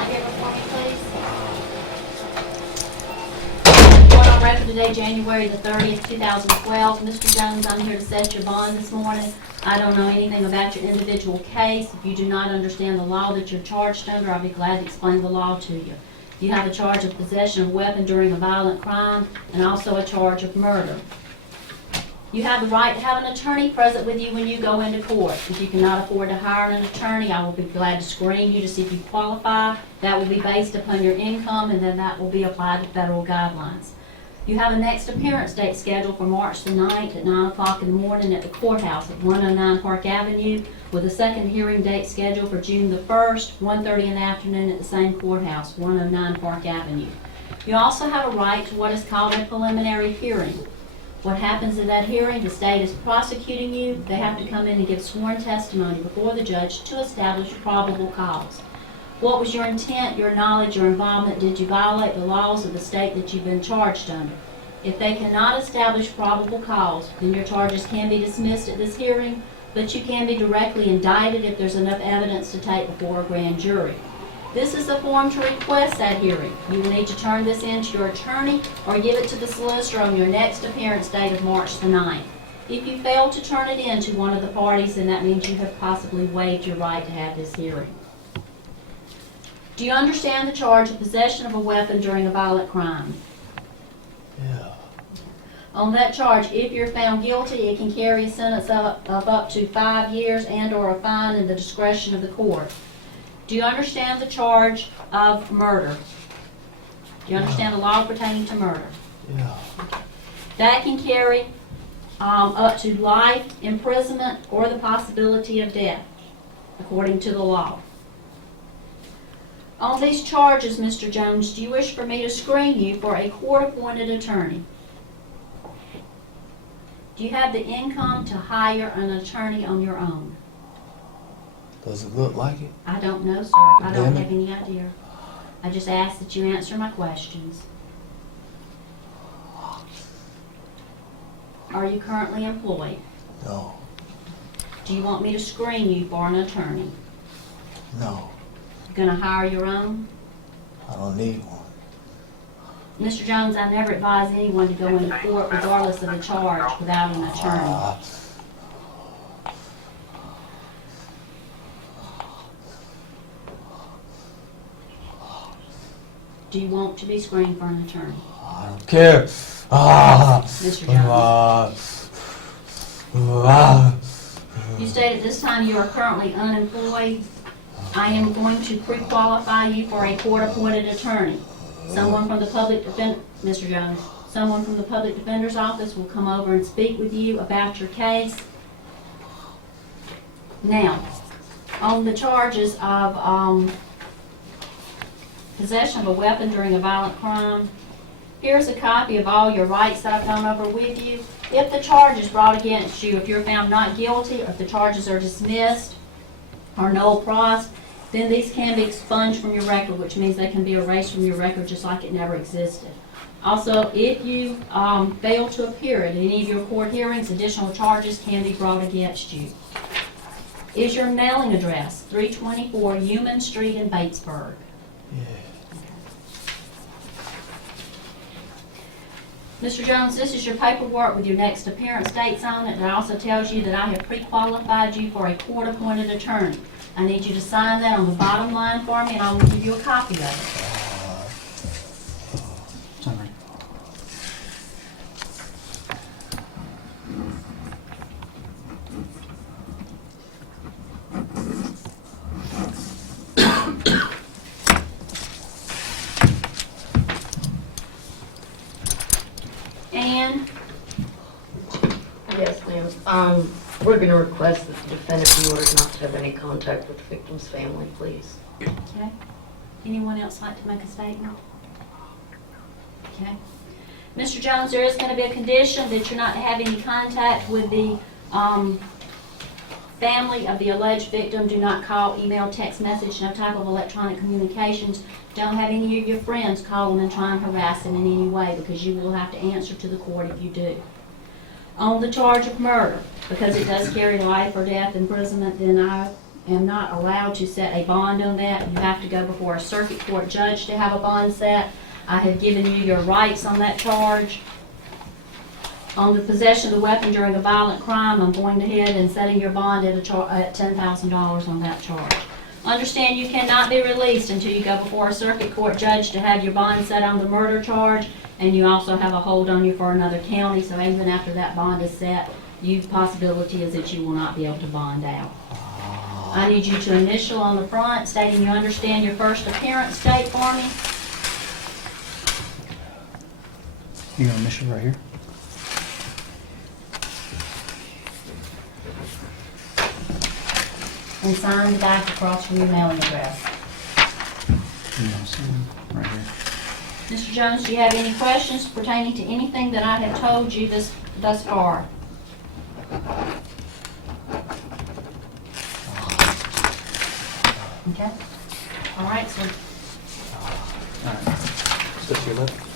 right here before me, please? Going on record today, January the 30th, 2012. Mr. Jones, I'm here to set your bond this morning. I don't know anything about your individual case. If you do not understand the law that you're charged under, I'll be glad to explain the law to you. You have a charge of possession of a weapon during a violent crime and also a charge of murder. You have the right to have an attorney present with you when you go into court. If you cannot afford to hire an attorney, I will be glad to screen you to see if you qualify. That will be based upon your income, and then that will be applied to federal guidelines. You have a next appearance date scheduled for March the 9th at 9 o'clock in the morning at the courthouse at 109 Park Avenue, with a second hearing date scheduled for June the 1st, 1:30 in the afternoon at the same courthouse, 109 Park Avenue. You also have a right to what is called a preliminary hearing. What happens in that hearing, the state is prosecuting you. They have to come in and give sworn testimony before the judge to establish probable cause. What was your intent, your knowledge, your involvement? Did you violate the laws of the state that you've been charged under? If they cannot establish probable cause, then your charges can be dismissed at this hearing, but you can be directly indicted if there's enough evidence to take before a grand jury. This is the form to request that hearing. You will need to turn this in to your attorney or give it to the solicitor on your next appearance date of March the 9th. If you fail to turn it in to one of the parties, then that means you have possibly waived your right to have this hearing. Do you understand the charge of possession of a weapon during a violent crime? Yeah. On that charge, if you're found guilty, it can carry a sentence of up to 5 years and/or a fine in the discretion of the court. Do you understand the charge of murder? Do you understand the law pertaining to murder? Yeah. That can carry up to life imprisonment or the possibility of death, according to the law. On these charges, Mr. Jones, do you wish for me to screen you for a court-appointed attorney? Do you have the income to hire an attorney on your own? Does it look like it? I don't know, sir. I don't Damn it. have any idea. I just ask that you answer my questions. Are you currently employed? No. Do you want me to screen you for an attorney? No. You gonna hire your own? I don't need one. Mr. Jones, I never advise anyone to go into court regardless of the charge without an attorney. Do you want to be screened for an attorney? I don't care. Mr. Jones. You state at this time you are currently unemployed. I am going to pre-qualify you for a court-appointed attorney. Someone from the Mr. Jones, someone from the Public Defender's Office will come over and speak with you about your case. Now, on the charges of possession of a weapon during a violent crime, here's a copy of all your rights that I've gone over with you. If the charge is brought against you, if you're found not guilty, or if the charges are dismissed or no pros, then these can be expunged from your record, which means they can be erased from your record just like it never existed. Also, if you fail to appear at any of your court hearings, additional charges can be brought against you. Is your mailing address 324 Human Street in Batesburg? Yeah. Mr. Jones, this is your paperwork with your next appearance dates on it. It also tells you that I have pre-qualified you for a court-appointed attorney. I need you to sign that on the bottom line for me, and I will give you a copy of it. Ann? Yes, ma'am. We're going to request that the defendant be ordered not to have any contact with the victim's family, please. Okay. Anyone else like to make a statement? Okay. Mr. Jones, there is going to be a condition that you're not to have any contact with the family of the alleged victim. Do not call, email, text message, no type of electronic communications. Don't have any of your friends call them and try and harass them in any way, because you will have to answer to the court if you do. On the charge of murder, because it does carry life or death imprisonment, then I am not allowed to set a bond on that. You have to go before a circuit court judge to have a bond set. I have given you your rights on that charge. On the possession of the weapon during a violent crime, I'm going ahead and setting your bond at $10,000 on that charge. Understand you cannot be released until you go before a circuit court judge to have your bond set on the murder charge, and you also have a hold on you for another county, so even after that bond is set, the possibility is that you will not be able to bond out. I need you to initial on the front stating you understand your first appearance date for me. You gonna initial right here? And sign the back across from your mailing address. Right here. Mr. Jones, do you have any questions pertaining to anything that I have told you thus far? Okay. All right, so All right. So to your left.